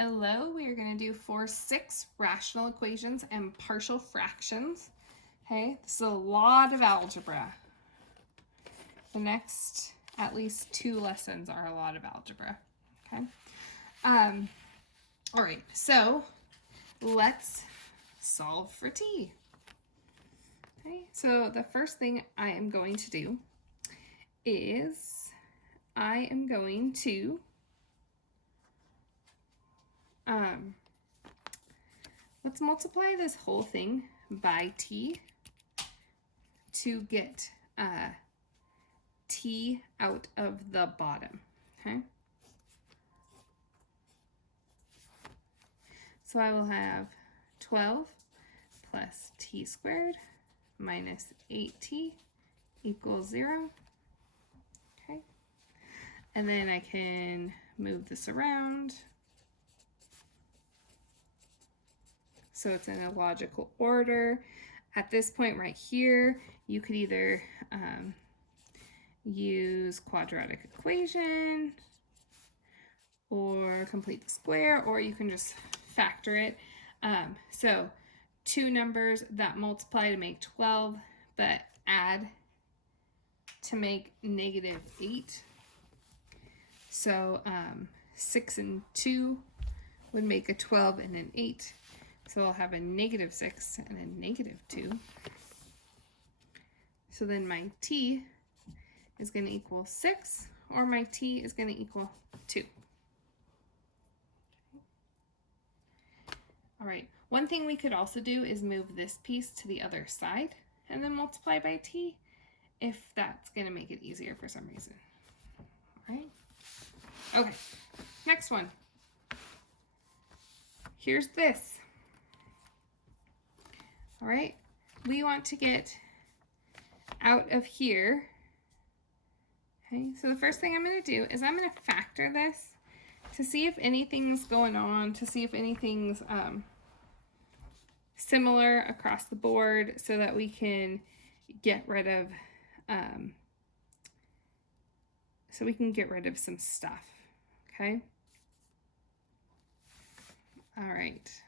Hello, we are going to do 4-6 rational equations and partial fractions. Okay, this is a lot of algebra. The next at least 2 lessons are a lot of algebra. Okay. All right, so let's solve for t. Okay, so the first thing I am going to do is I am going to let's multiply this whole thing by t to get t out of the bottom, okay? So I will have 12 plus t squared minus 8t equals 0, okay? And then I can move this around so it's in a logical order. At this point right here, you could either use quadratic equation or complete the square, or you can just factor it. So 2 numbers that multiply to make 12, but add to make -8. So 6 and 2 would make a 12 and an 8. So I'll have a -6 and a -2. So then my t is going to equal 6, or my t is going to equal 2. All right, one thing we could also do is move this piece to the other side and then multiply by t if that's going to make it easier for some reason. All right, okay, next one. Here's this. All right, we want to get out of here. Okay, so the first thing I'm going to do is I'm going to factor this to see if anything's going on, to see if anything's similar across the board, so that we can get rid of some stuff. Okay. All right.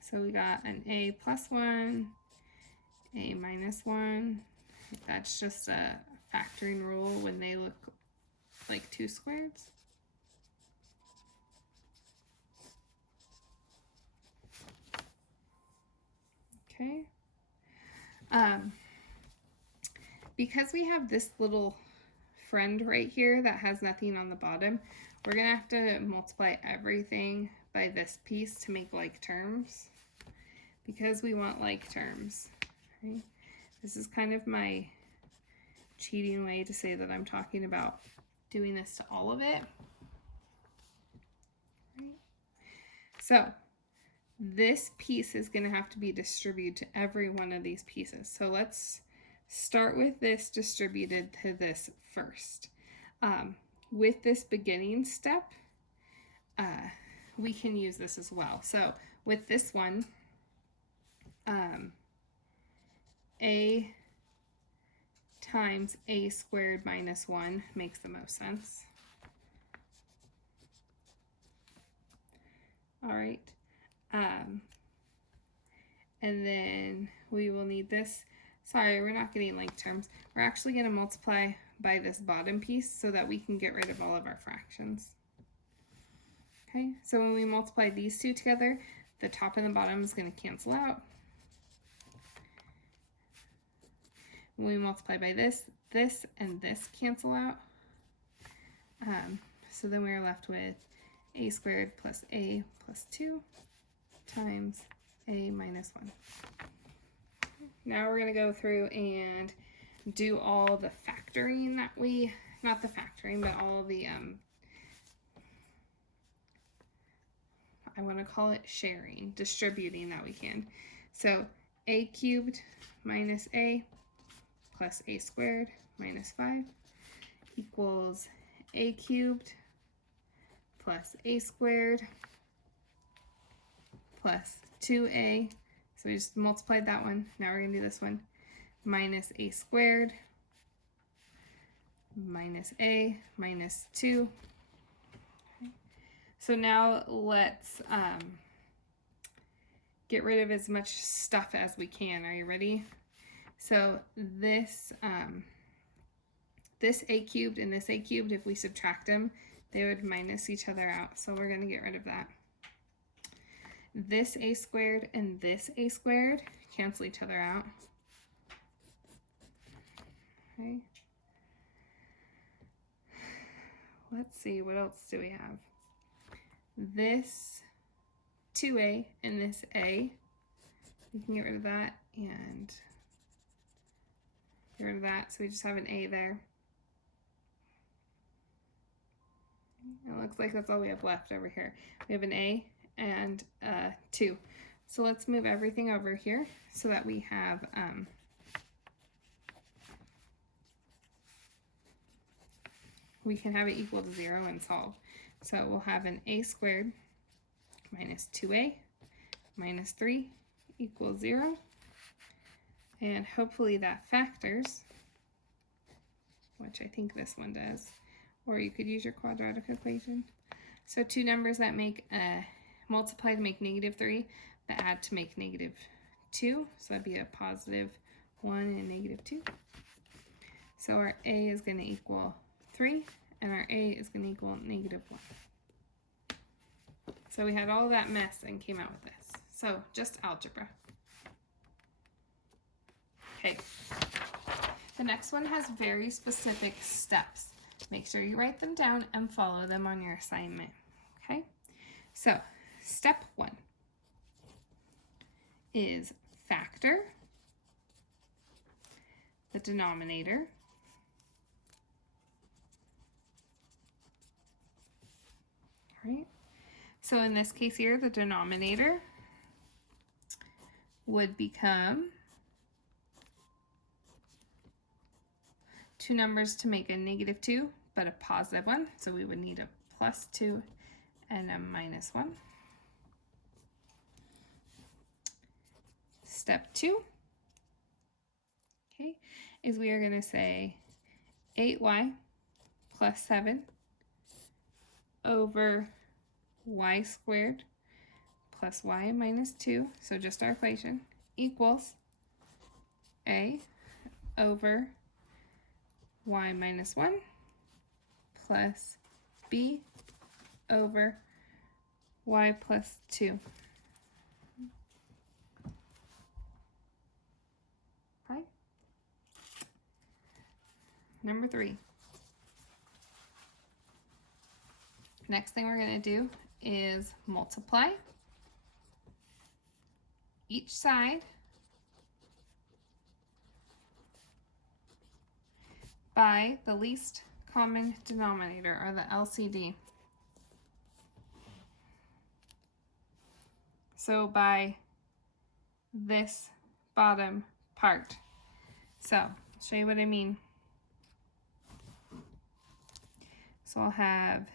So we got an a plus 1, a minus 1. That's just a factoring rule when they look like 2 squareds. Okay. Because we have this little friend right here that has nothing on the bottom, we're going to have to multiply everything by this piece to make like terms, because we want like terms. Okay? This is kind of my cheating way to say that I'm talking about doing this to all of it. Right? So this piece is going to have to be distributed to every one of these pieces. So let's start with this distributed to this first. With this beginning step, we can use this as well. So with this one, a times a squared minus 1 makes the most sense. All right. And then we will need this. Sorry, we're not getting like terms. We're actually going to multiply by this bottom piece so that we can get rid of all of our fractions. Okay, so when we multiply these two together, the top and the bottom is going to cancel out. When we multiply by this, this and this cancel out. So then we're left with a squared plus a plus 2 times a minus 1. Now we're going to go through and do all the factoring that we, not the factoring, but all the, I want to call it sharing, distributing that we can. So a cubed minus a plus a squared minus 5 equals a cubed plus a squared plus 2a. So we just multiplied that one. Now we're going to do this one. Minus a squared minus a minus 2. Okay. So now let's get rid of as much stuff as we can. Are you ready? So this this a cubed and this a cubed, if we subtract them, they would minus each other out. So we're going to get rid of that. This a squared and this a squared cancel each other out. Okay. Let's see, what else do we have? This 2a and this a, we can get rid of that and get rid of that. So we just have an a there. It looks like that's all we have left over here. We have an a and 2. So let's move everything over here so that we have we can have it equal to 0 and solve. So we'll have an a squared minus 2a minus 3 equals 0. And hopefully that factors, which I think this one does, or you could use your quadratic equation. So two numbers that make multiply to make negative 3, but add to make negative 2. So that'd be a positive 1 and negative 2. So our a is going to equal 3, and our a is going to equal negative 1. So we had all that mess and came out with this. So just algebra. Okay. The next one has very specific steps. Make sure you write them down and follow them on your assignment. Okay? So, step 1 is factor the denominator right? So in this case here, the denominator would become two numbers to make a negative 2, but a positive one. So we would need a plus 2 and a minus 1. Step 2, okay, is we are going to say 8y plus 7 over y squared plus y minus 2, so just our equation, equals a over y minus 1 plus b over y plus 2. Okay. Number 3. Next thing we're going to do is multiply each side by the least common denominator, or the LCD. So by this bottom part. So I'll show you what I mean. So I'll have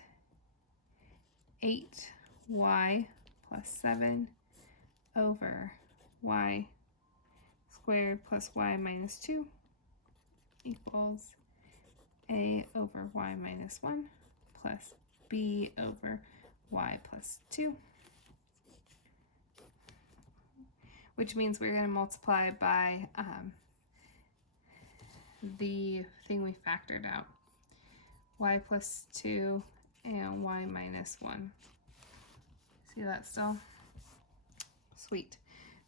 8y plus 7 over y squared plus y minus 2 equals a over y minus 1 plus b over y plus 2, which means we're going to multiply by the thing we factored out, y plus 2 and y minus 1. See that still? Sweet.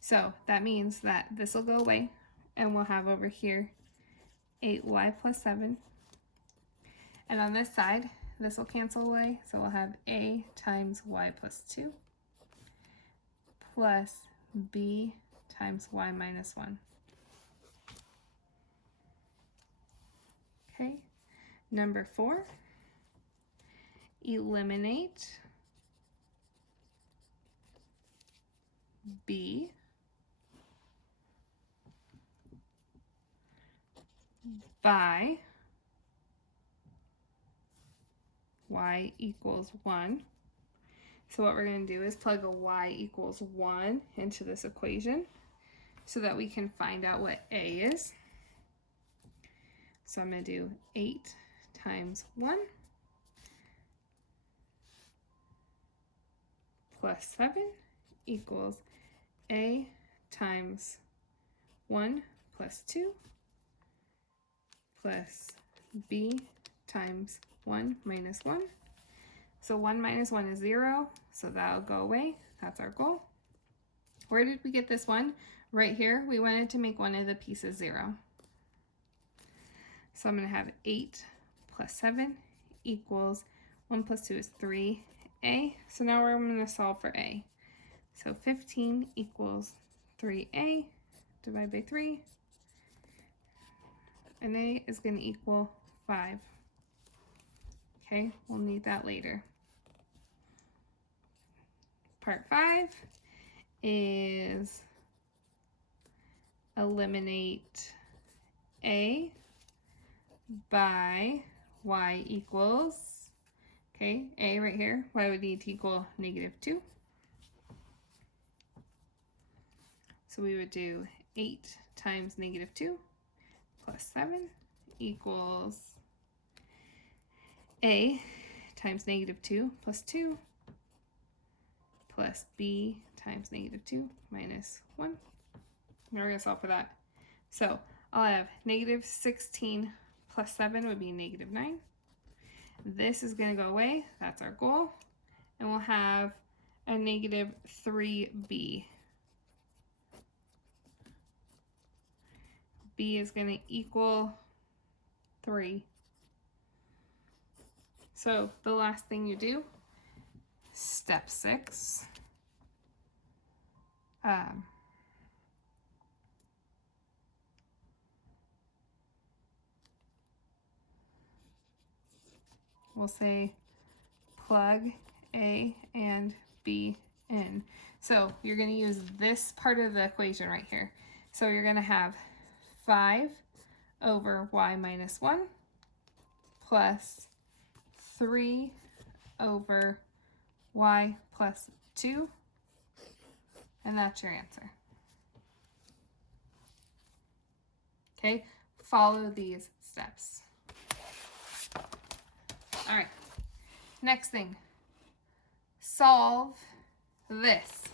So that means that this will go away, and we'll have over here 8y plus 7. And on this side, this will cancel away, so we'll have a times y plus 2 plus b times y minus 1. Okay, number 4, eliminate b by y equals 1. So what we're going to do is plug a y equals 1 into this equation so that we can find out what a is. So I'm going to do 8 times 1 plus 7 equals a times 1 plus 2 plus b times 1 minus 1. So 1 minus 1 is 0, so that'll go away. That's our goal. Where did we get this 1? Right here, we wanted to make one of the pieces 0. So I'm going to have 8 plus 7 equals 1 plus 2 is 3a. So now we're going to solve for a. So 15 equals 3a divided by 3. And a is going to equal 5. Okay, we'll need that later. Part 5 is eliminate a by y equals, okay, a right here, y would need to equal -2. So we would do 8 times -2 plus 7 equals a times -2 plus 2 plus b times -2 minus 1. Now we're going to solve for that. So I'll have -16 plus 7 would be -9. This is going to go away. That's our goal. And we'll have a -3b. B is going to equal 3. So the last thing you do, step 6, we'll say plug A and B in. So you're going to use this part of the equation right here. So you're going to have 5 over y minus 1 plus 3 over y plus 2, and that's your answer. Okay, follow these steps. All right, next thing, solve this.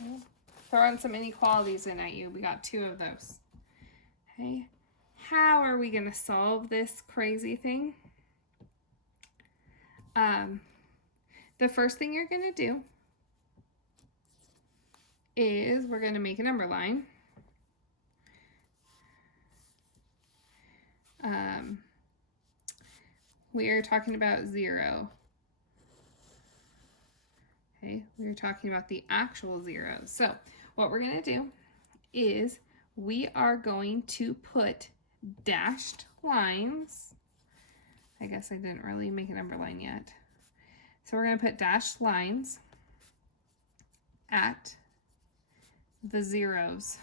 Okay. Throwing some inequalities in at you. We got 2 of those. Okay, how are we going to solve this crazy thing? The first thing you're going to do is we're going to make a number line. We are talking about 0. Okay, we're talking about the actual zeros. So what we're going to do is we are going to put dashed lines. I guess I didn't really make a number line yet. So we're going to put dashed lines at the zeros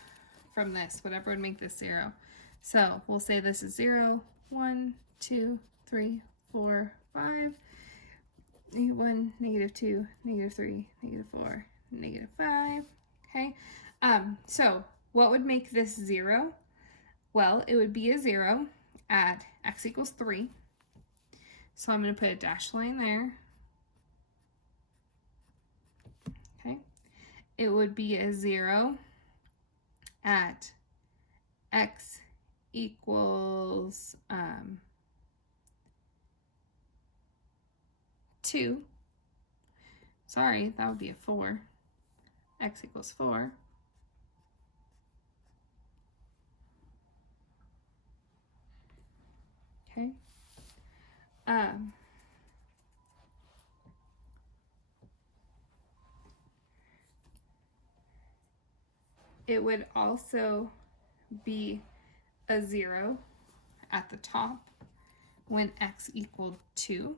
from this, whatever would make this 0. So we'll say this is 0, 1, 2, 3, 4, 5, -1, -2, -3, -4, -5. Okay. So what would make this 0? Well, it would be a 0 at x equals 3. So I'm going to put a dashed line there. Okay. It would be a 0 at x equals 2. Sorry, that would be a 4. X equals 4. Okay. It would also be a 0 at the top when x equaled 2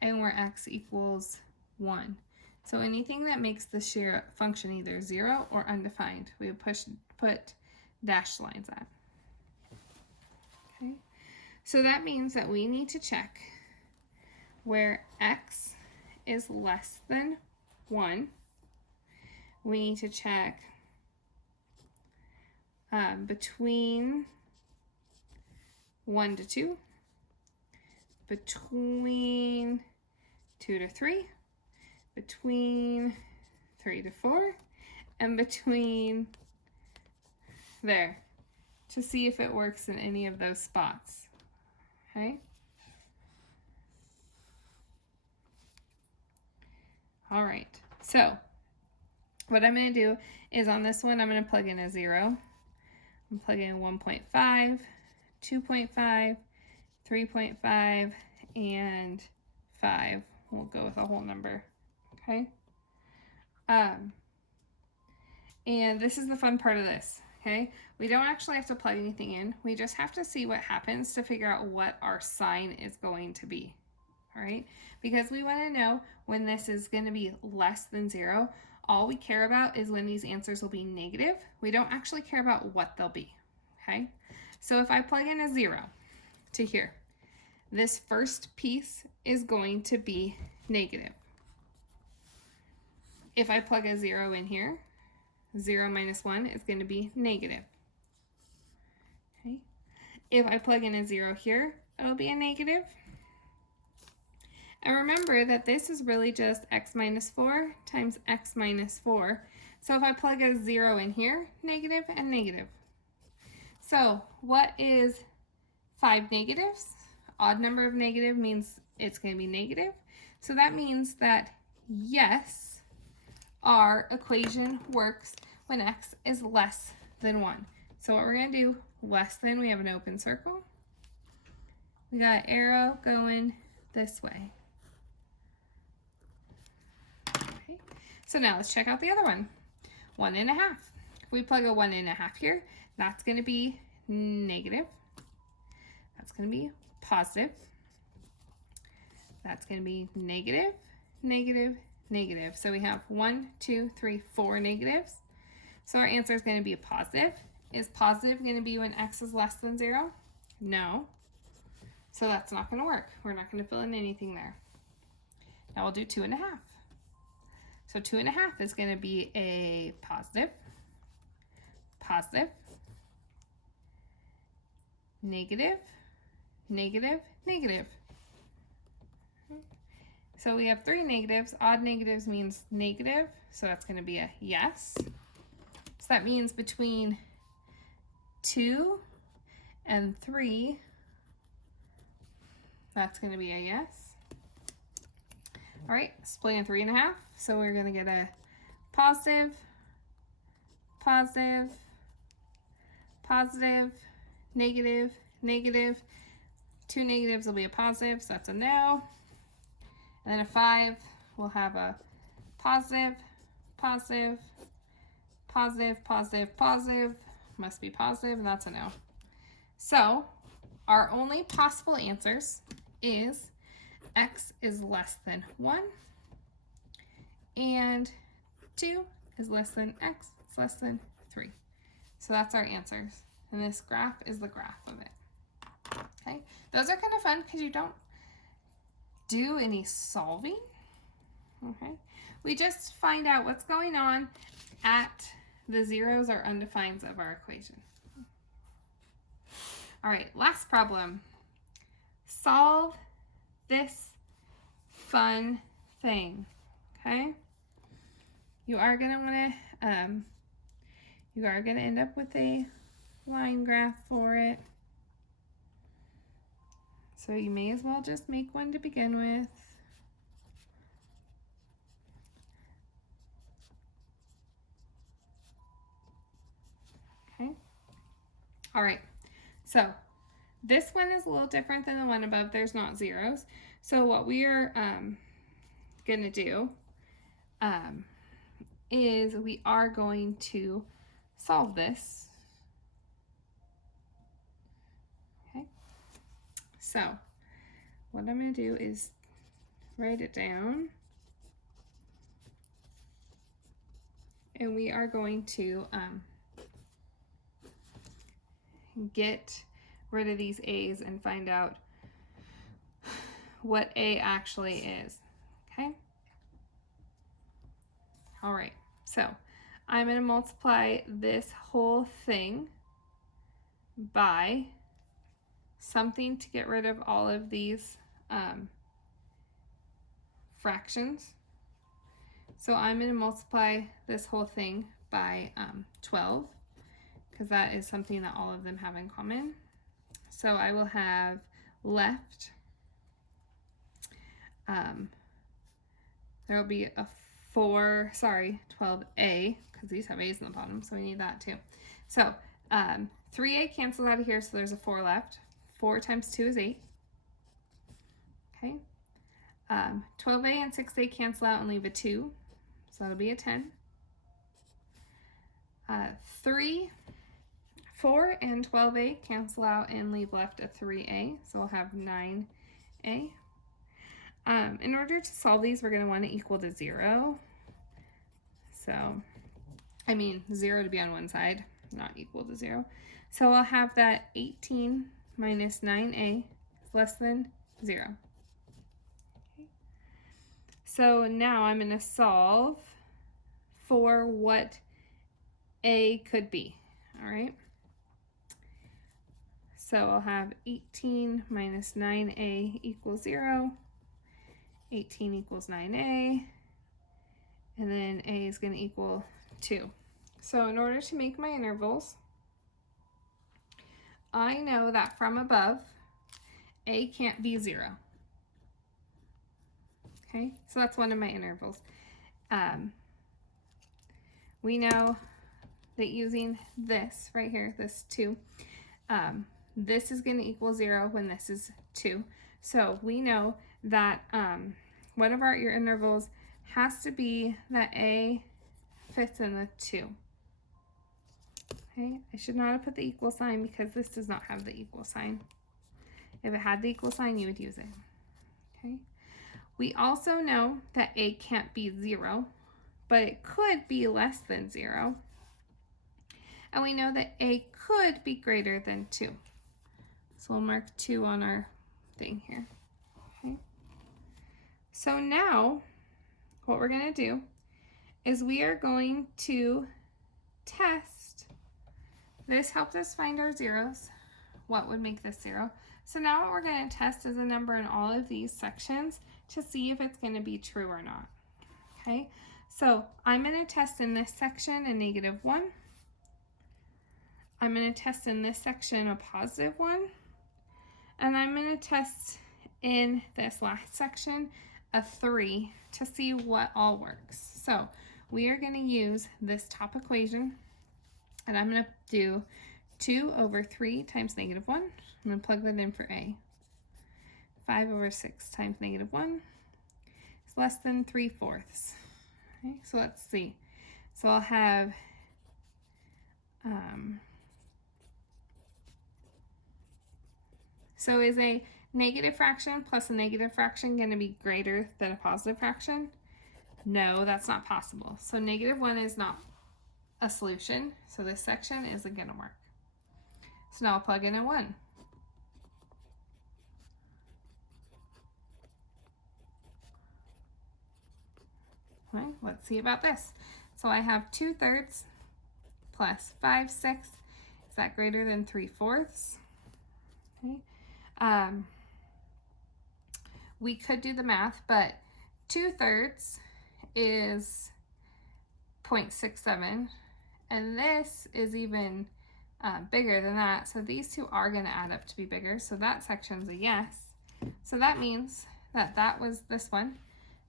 and where x equals 1. So anything that makes the share function either 0 or undefined, we would put dashed lines at. Okay, so that means that we need to check where x is less than 1. We need to check between 1 to 2, between 2 to 3, between 3 to 4, and between there, to see if it works in any of those spots. Okay? All right, so what I'm going to do is on this one, I'm going to plug in a 0. I'm plugging in 1.5, 2.5, 3.5, and 5. We'll go with a whole number, okay? And this is the fun part of this, okay? We don't actually have to plug anything in. We just have to see what happens to figure out what our sign is going to be, all right? Because we want to know when this is going to be less than 0. All we care about is when these answers will be negative. We don't actually care about what they'll be, okay? So if I plug in a 0 to here, this first piece is going to be negative. If I plug a 0 in here, 0 minus 1 is going to be negative. Okay. If I plug in a 0 here, it'll be a negative. And remember that this is really just x minus 4 times x minus 4. So if I plug a 0 in here, negative and negative. So what is 5 negatives? Odd number of negative means it's going to be negative. So that means that yes, our equation works when x is less than 1. So what we're going to do, less than, we have an open circle. We got an arrow going this way. Okay. So now let's check out the other one. 1.5. If we plug a 1.5 here, that's going to be negative. That's going to be positive. That's going to be negative, negative, negative. So we have 1, 2, 3, 4 negatives. So our answer is going to be a positive. Is positive going to be when x is less than 0? No. So that's not going to work. We're not going to fill in anything there. Now we'll do 2.5. So 2.5 is going to be a positive, positive, negative, negative, negative. So we have 3 negatives. Odd negatives means negative, so that's going to be a yes. So that means between 2 and 3, that's going to be a yes. All right, splitting 3.5. So we're going to get a positive, positive, positive, negative, negative. 2 negatives will be a positive, so that's a no. And then a 5, we'll have a positive, positive, positive, positive, positive. Must be positive, and that's a no. So our only possible answers is x is less than 1 and 2 is less than x, it's less than 3. So that's our answers. And this graph is the graph of it. Okay, those are kind of fun because you don't do any solving. Okay, we just find out what's going on at the zeros or undefineds of our equation. All right, last problem. Solve this fun thing. Okay, you are gonna want to you are gonna end up with a line graph for it. So you may as well just make one to begin with. Okay. All right. So this one is a little different than the one above. There's not zeros. So what we are going to do is we are going to solve this. Okay. So what I'm going to do is write it down. And we are going to get rid of these A's and find out what A actually is. Okay? All right. So I'm going to multiply this whole thing by something to get rid of all of these fractions. So I'm going to multiply this whole thing by 12, because that is something that all of them have in common. So I will have left, there will be a 12a, because these have a's in the bottom, so we need that too. So 3a cancels out of here, so there's a 4 left. 4 times 2 is 8. Okay. 12a and 6a cancel out and leave a 2, so that'll be a 10. 4 and 12a cancel out and leave left a 3a, so we'll have 9a. In order to solve these, we're going to want to equal to 0. So, I mean 0 to be on one side, not equal to 0. So I'll have that 18 minus 9a is less than 0. Okay. So now I'm going to solve for what a could be. All right. So I'll have 18 minus 9a equals 0. 18 equals 9a. And then a is going to equal 2. So in order to make my intervals, I know that from above, a can't be 0. Okay, so that's one of my intervals. We know that using this right here, this 2, this is going to equal 0 when this is 2. So we know that one of our intervals has to be that a fits in the 2. Okay, I should not have put the equal sign because this does not have the equal sign. If it had the equal sign, you would use it. Okay. We also know that a can't be 0, but it could be less than 0. And we know that a could be greater than 2. So we'll mark 2 on our thing here. Okay. So now what we're going to do is we are going to test. This helps us find our zeros. What would make this 0? So now what we're going to test is a number in all of these sections to see if it's going to be true or not. Okay, so I'm going to test in this section a -1. I'm going to test in this section a +1. And I'm going to test in this last section a 3 to see what all works. So we are going to use this top equation, and I'm going to do 2 over 3 times -1. I'm going to plug that in for a. 5 over 6 times -1 is less than 3/4. Okay, so let's see. So I'll have so is a negative fraction plus a negative fraction going to be greater than a positive fraction? No, that's not possible. So -1 is not a solution. So this section isn't going to work. So now I'll plug in a 1. Okay, let's see about this. So I have 2/3 plus 5/6. Is that greater than 3/4? Okay. We could do the math, but 2/3 is 0.67, and this is even bigger than that. So these two are going to add up to be bigger. So that section's a yes. So that means that that was this one.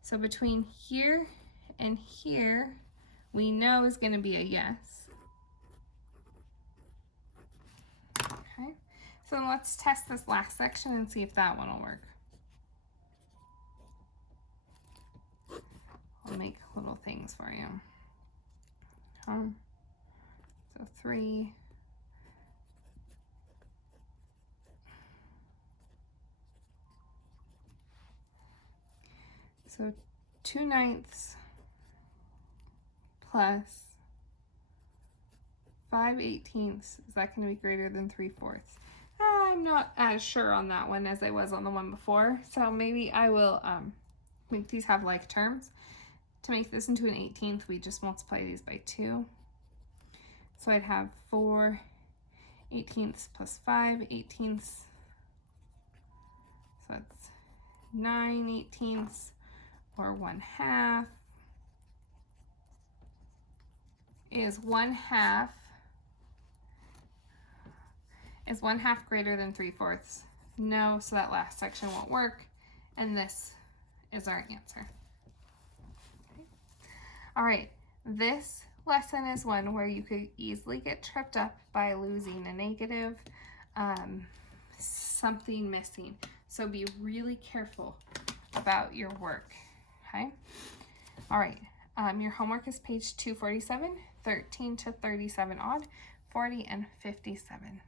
So between here and here, we know is going to be a yes. Okay. So let's test this last section and see if that one will work. I'll make little things for you. So 3. So 2/9 plus 5/18. Is that going to be greater than 3/4? I'm not as sure on that one as I was on the one before. So maybe I will make these have like terms. To make this into an 18th, we just multiply these by 2. So I'd have 4/18 plus 5/18 So that's 9/18 or 1/2 is 1/2 greater than 3/4? No, so that last section won't work, and this is our answer. Okay. All right, this lesson is one where you could easily get tripped up by losing a negative, something missing. So be really careful about your work, okay? All right, your homework is page 247, 13 to 37 odd, 40 and 57.